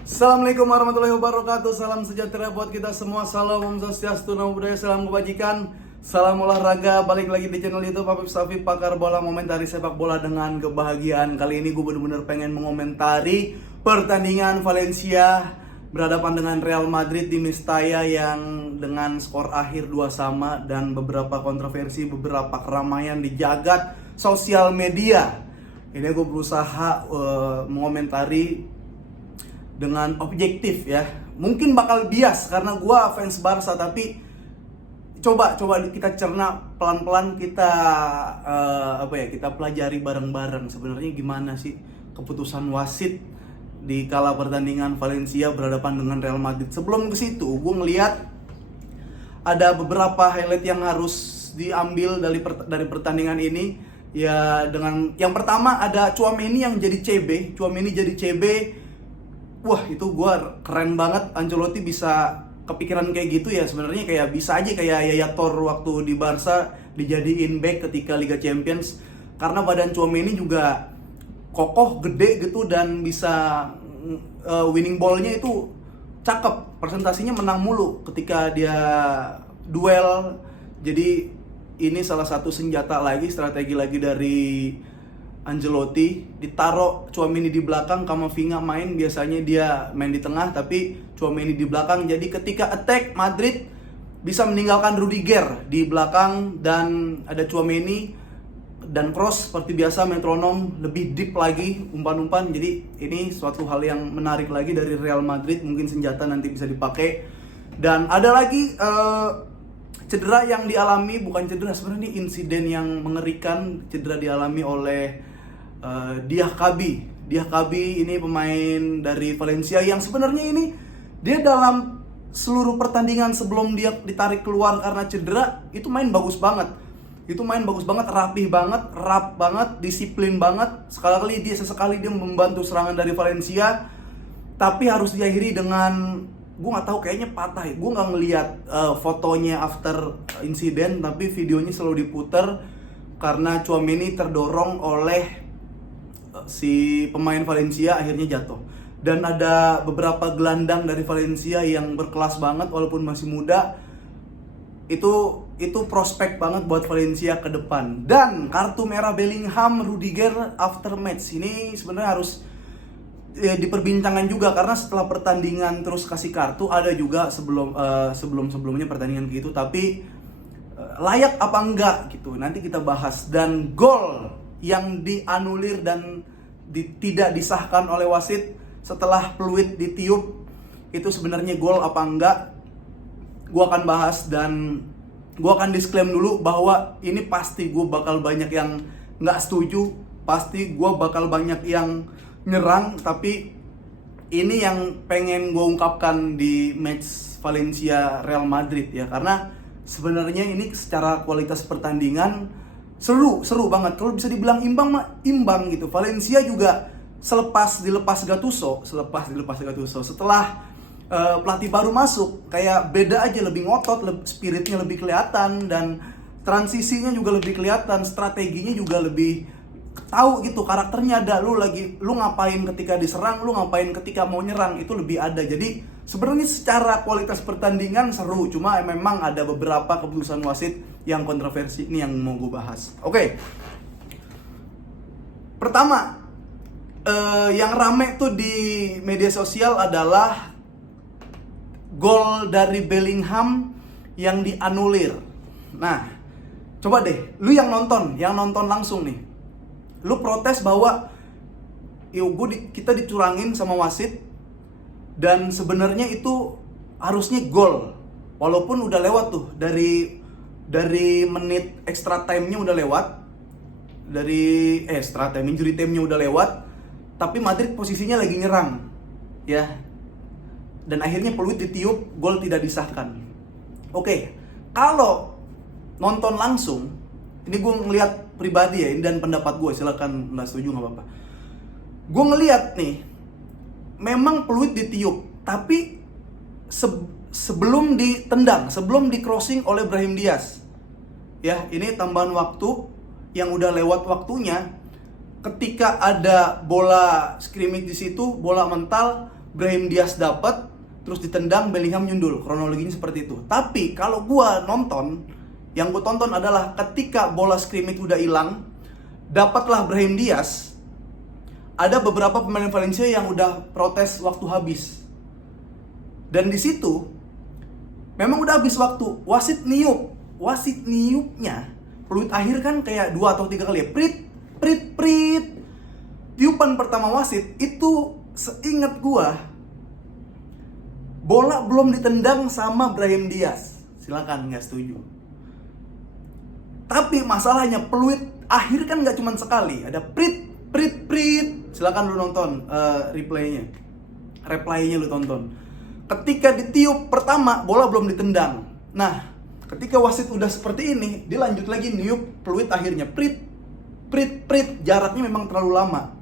Assalamualaikum warahmatullahi wabarakatuh. Salam sejahtera buat kita semua. Salam Om Swastiastu, Namo Buddhaya, salam kebajikan, salam olahraga. Balik lagi di channel YouTube Habib Safif, pakar bola komentari sepak bola dengan kebahagiaan. Kali ini gue bener-bener pengen mengomentari pertandingan Valencia berhadapan dengan Real Madrid di Mestalla yang dengan skor akhir 2-2 dan beberapa kontroversi, beberapa keramaian di jagat sosial media. Ini gue berusaha mengomentari dengan objektif ya. Mungkin bakal bias karena gue fans Barca, tapi coba kita cerna pelan-pelan, kita kita pelajari bareng-bareng sebenarnya gimana sih keputusan wasit di kala pertandingan Valencia berhadapan dengan Real Madrid. Sebelum ke situ, gue ngelihat ada beberapa highlight yang harus diambil dari pertandingan ini. Ya, dengan yang pertama ada Tchouaméni yang jadi CB. Wah, itu gua keren banget. Ancelotti bisa kepikiran kayak gitu ya. Sebenarnya kayak bisa aja kayak Yaya Toure waktu di Barca dijadiin back ketika Liga Champions. Karena badan Tchouaméni juga kokoh, gede gitu, dan bisa winning ball-nya itu cakep. Presentasinya menang mulu ketika dia duel. Jadi ini salah satu senjata lagi, strategi lagi dari Ancelotti. Ditaruh Tchouaméni di belakang, Camavinga main, biasanya dia main di tengah, tapi Tchouaméni di belakang. Jadi ketika attack, Madrid bisa meninggalkan Rudiger di belakang dan ada Tchouaméni dan cross seperti biasa, metronom, lebih deep lagi, umpan-umpan. Jadi ini suatu hal yang menarik lagi dari Real Madrid, mungkin senjata nanti bisa dipakai. Dan ada lagi cedera yang dialami, bukan cedera sebenarnya, insiden yang mengerikan. Cedera dialami oleh Diakhaby ini pemain dari Valencia yang sebenarnya ini dia dalam seluruh pertandingan sebelum dia ditarik keluar karena cedera itu main bagus banget. Rapih banget, rap banget, disiplin banget. Sesekali dia membantu serangan dari Valencia, tapi harus diakhiri dengan, gue nggak tahu, kayaknya patah ya. Gue nggak ngeliat fotonya after insiden, tapi videonya selalu diputer karena Tchouaméni terdorong oleh si pemain Valencia, akhirnya jatuh. Dan ada beberapa gelandang dari Valencia yang berkelas banget walaupun masih muda. Itu prospek banget buat Valencia ke depan. Dan kartu merah Bellingham, Rudiger after match ini sebenarnya harus diperbincangkan juga, karena setelah pertandingan terus kasih kartu. Ada juga sebelumnya pertandingan gitu, tapi layak apa enggak gitu, nanti kita bahas. Dan gol yang dianulir dan tidak disahkan oleh wasit setelah peluit ditiup, itu sebenarnya gol apa enggak, gue akan bahas. Dan gue akan disclaim dulu bahwa ini pasti gue bakal banyak yang nggak setuju, pasti gue bakal banyak yang nyerang, tapi ini yang pengen gue ungkapkan di match Valencia Real Madrid ya. Karena sebenarnya ini secara kualitas pertandingan seru banget. Kalau bisa dibilang imbang mah imbang gitu. Valencia juga dilepas Gattuso, setelah pelatih baru masuk, kayak beda aja, lebih ngotot, spiritnya lebih kelihatan, dan transisinya juga lebih kelihatan, strateginya juga lebih tahu gitu, karakternya ada. Lu ngapain ketika diserang, lu ngapain ketika mau nyerang, itu lebih ada. Jadi sebenarnya secara kualitas pertandingan seru, cuma memang ada beberapa keputusan wasit yang kontroversi. Ini yang mau gue bahas. Oke. Pertama, yang rame tuh di media sosial adalah gol dari Bellingham yang dianulir. Nah, coba deh, lu yang nonton langsung nih, lu protes bahwa kita dicurangin sama wasit, dan sebenarnya itu harusnya gol. Walaupun udah lewat tuh dari menit extra time-nya udah lewat, dari extra time, injury time-nya udah lewat, tapi Madrid posisinya lagi nyerang ya. Dan akhirnya peluit ditiup, gol tidak disahkan. Oke, kalau nonton langsung, ini gue ngelihat pribadi ya, ini dan pendapat gue, silakan nggak setuju nggak apa-apa. Gue ngelihat nih, memang peluit ditiup, tapi sebelum ditendang, sebelum di crossing oleh Brahim Diaz, ya ini tambahan waktu yang udah lewat waktunya. Ketika ada bola scrimmage di situ, bola mental, Brahim Diaz dapat, terus ditendang, Bellingham nyundul. Kronologinya seperti itu. Tapi kalau gua nonton, yang gua tonton adalah ketika bola scrimmage udah hilang, dapatlah Brahim Diaz. Ada beberapa pemain Valencia yang udah protes waktu habis. Dan di situ memang udah habis waktu. Wasit niupnya peluit akhir kan kayak 2 atau 3 kali ya. Prit. Tiupan pertama wasit itu seingat gua bola belum ditendang sama Brahim Diaz. Silakan nggak setuju. Tapi masalahnya peluit akhir kan nggak cuma sekali, ada prit. Silakan lu nonton replaynya lu tonton. Ketika ditiup pertama, bola belum ditendang. Nah, ketika wasit udah seperti ini, dia lanjut lagi niup peluit akhirnya. Prit. Jaraknya memang terlalu lama.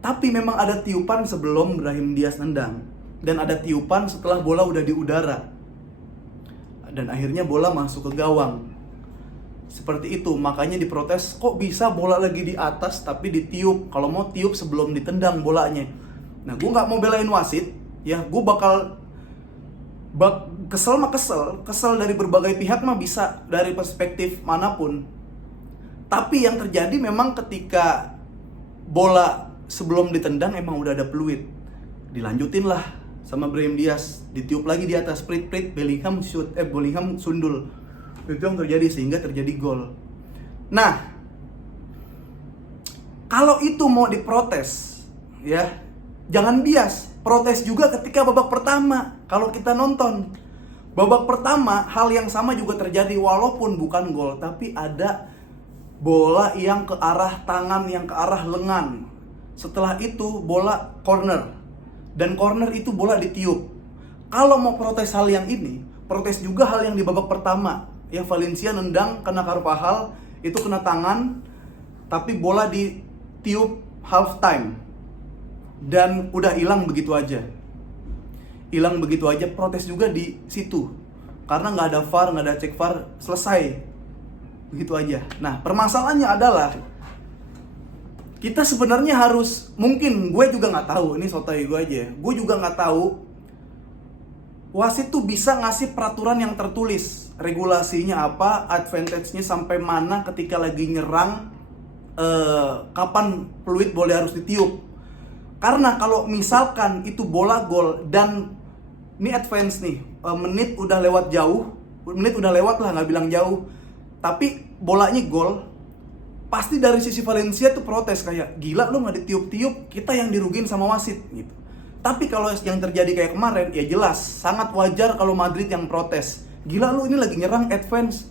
Tapi memang ada tiupan sebelum Brahim Diaz nendang. Dan ada tiupan setelah bola udah di udara. Dan akhirnya bola masuk ke gawang. Seperti itu, makanya diprotes. Kok bisa bola lagi di atas tapi ditiup? Kalau mau tiup sebelum ditendang bolanya. Nah, gue gak mau belain wasit. Ya, gue bakal kesel dari berbagai pihak mah bisa, dari perspektif manapun. Tapi yang terjadi memang ketika bola sebelum ditendang emang udah ada peluit. Dilanjutin lah sama Brahim Diaz, ditiup lagi di atas, prit, Bellingham sundul. Itu yang terjadi sehingga terjadi gol. Nah, kalau itu mau diprotes, ya jangan bias, protes juga ketika babak pertama. Kalau kita nonton babak pertama, hal yang sama juga terjadi walaupun bukan gol, tapi ada bola yang ke arah tangan, yang ke arah lengan. Setelah itu bola corner, dan corner itu bola ditiup. Kalau mau protes hal yang ini, protes juga hal yang di babak pertama. Ya, Valencia nendang kena Carvajal, itu kena tangan, tapi bola ditiup half time. Dan udah hilang begitu aja. Protes juga di situ. Karena nggak ada VAR, nggak ada cek VAR, selesai. Begitu aja. Nah, permasalahannya adalah kita sebenarnya harus, mungkin gue juga nggak tahu, ini sotoy gue aja. Gue juga nggak tahu wasit tuh bisa ngasih peraturan yang tertulis, regulasinya apa, advantage-nya sampai mana ketika lagi nyerang, kapan peluit boleh harus ditiup. Karena kalau misalkan itu bola gol dan ini advance nih, menit udah lewat lah, nggak bilang jauh, tapi bolanya gol, pasti dari sisi Valencia tuh protes kayak, gila lu nggak ditiup-tiup, kita yang dirugin sama wasit gitu. Tapi kalau yang terjadi kayak kemarin, ya jelas sangat wajar kalau Madrid yang protes. Gila lu ini lagi nyerang advantage,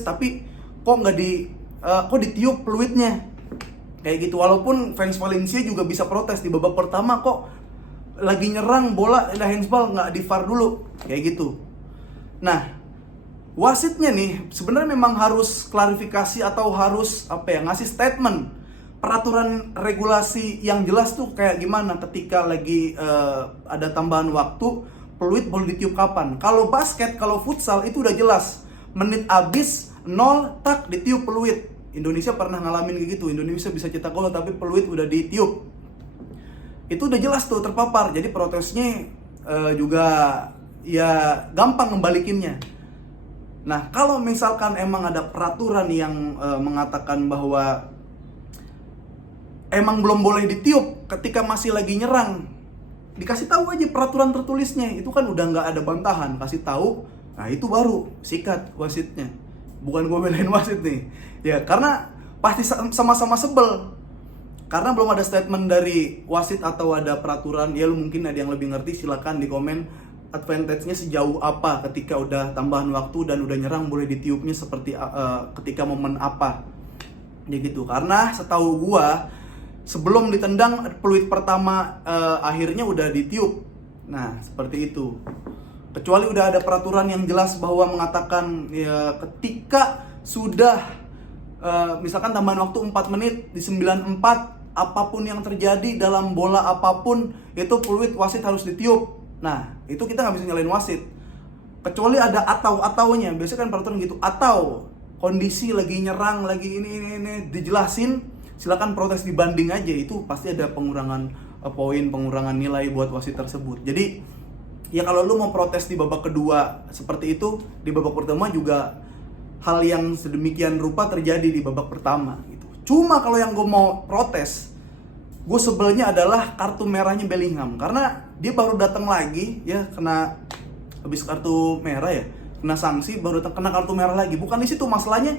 tapi kok kok ditiup peluitnya kayak gitu. Walaupun fans Valencia juga bisa protes di babak pertama, kok lagi nyerang bola handsball nggak di VAR dulu kayak gitu. Nah, wasitnya nih sebenarnya memang harus klarifikasi atau harus ngasih statement, peraturan regulasi yang jelas tuh kayak gimana ketika lagi ada tambahan waktu, peluit boleh ditiup kapan. Kalau basket, kalau futsal itu udah jelas, menit habis 0 tak ditiup peluit. Indonesia pernah ngalamin kayak gitu. Indonesia bisa cetak gol tapi peluit udah ditiup. Itu udah jelas tuh terpapar. Jadi protesnya juga ya gampang ngembalikinnya. Nah, kalau misalkan emang ada peraturan yang mengatakan bahwa emang belum boleh ditiup ketika masih lagi nyerang, dikasih tahu aja peraturan tertulisnya. Itu kan udah nggak ada bantahan, kasih tahu. Nah, itu baru sikat wasitnya. Bukan gue belain wasit nih. Ya, karena pasti sama-sama sebel. Karena belum ada statement dari wasit atau ada peraturan. Ya, lu mungkin ada yang lebih ngerti, silakan di komen advantage-nya sejauh apa ketika udah tambahan waktu dan udah nyerang boleh ditiupnya seperti ketika momen apa. Ya gitu. Karena setahu gua sebelum ditendang peluit pertama akhirnya udah ditiup. Nah, seperti itu. Kecuali udah ada peraturan yang jelas bahwa mengatakan ya ketika sudah misalkan tambahan waktu 4 menit di 94, apapun yang terjadi dalam bola apapun itu peluit wasit harus ditiup. Nah, itu kita nggak bisa nyalain wasit. Kecuali ada atau-ataunya. Biasanya kan peraturan gitu. Atau kondisi lagi nyerang, lagi ini dijelasin, silakan protes dibanding aja. Itu pasti ada pengurangan poin pengurangan nilai buat wasit tersebut. Jadi ya kalau lu mau protes di babak kedua seperti itu, di babak pertama juga hal yang sedemikian rupa terjadi di babak pertama gitu. Cuma kalau yang gue mau protes, gue sebelnya adalah kartu merahnya Bellingham, karena dia baru datang lagi ya, kena habis kartu merah ya, kena sanksi, baru kena kartu merah lagi. Bukan di situ masalahnya.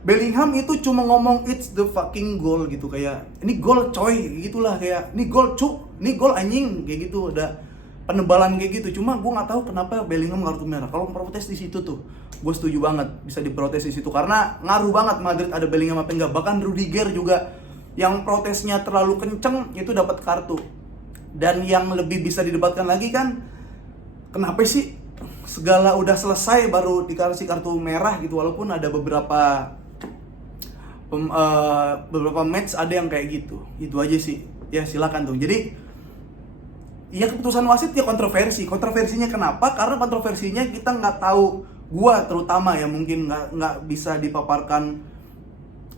Bellingham itu cuma ngomong it's the fucking goal gitu, kayak ini gol coy gitulah, kayak ini gol cuk, ini gol anjing kayak gitu, ada penebalan kayak gitu. Cuma gue nggak tahu kenapa Bellingham kartu merah. Kalau protes di situ tuh gue setuju banget bisa diprotes di situ, karena ngaruh banget Madrid ada Bellingham apa enggak. Bahkan Rudiger juga yang protesnya terlalu kenceng itu dapat kartu. Dan yang lebih bisa didebatkan lagi kan, kenapa sih segala udah selesai baru dikasih kartu merah gitu, walaupun ada beberapa match ada yang kayak gitu. Itu aja sih. Ya silakan tuh. Jadi ya keputusan wasit ya kontroversi. Kontroversinya kenapa? Karena kontroversinya kita nggak tahu. Gua terutama ya mungkin nggak bisa dipaparkan,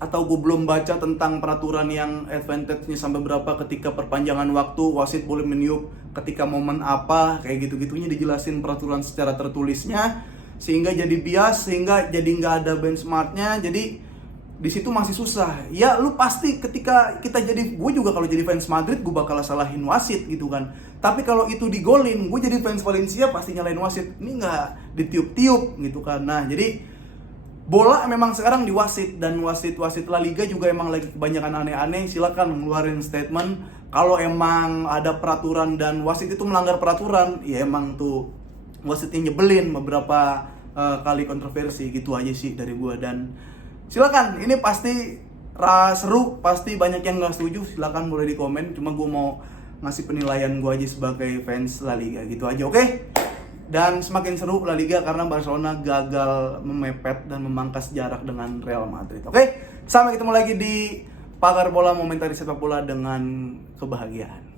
atau gue belum baca tentang peraturan yang advantage-nya sampai berapa ketika perpanjangan waktu wasit boleh meniup ketika momen apa, kayak gitu-gitunya dijelasin peraturan secara tertulisnya, sehingga jadi bias, sehingga jadi nggak ada benchmarknya. Jadi di situ masih susah. Ya lu pasti ketika kita jadi, gue juga kalau jadi fans Madrid gue bakal salahin wasit gitu kan. Tapi kalau itu digolin, gue jadi fans Valencia pasti nyalain wasit. Ini nggak ditiup-tiup gitu kan. Nah jadi bola memang sekarang di wasit, dan wasit-wasit La Liga juga emang lagi kebanyakan aneh-aneh. Silakan ngeluarin statement kalau emang ada peraturan dan wasit itu melanggar peraturan. Ya emang tuh wasitnya nyebelin beberapa kali kontroversi. Gitu aja sih dari gue. Dan silakan, ini pasti seru, pasti banyak yang nggak setuju. Silakan boleh di komen. Cuma gue mau ngasih penilaian gue aja sebagai fans La Liga, gitu aja, oke? Dan semakin seru La Liga karena Barcelona gagal memepet dan memangkas jarak dengan Real Madrid, oke? Sampai ketemu lagi di Pakar Bola, Momentari Sepak Bola dengan kebahagiaan.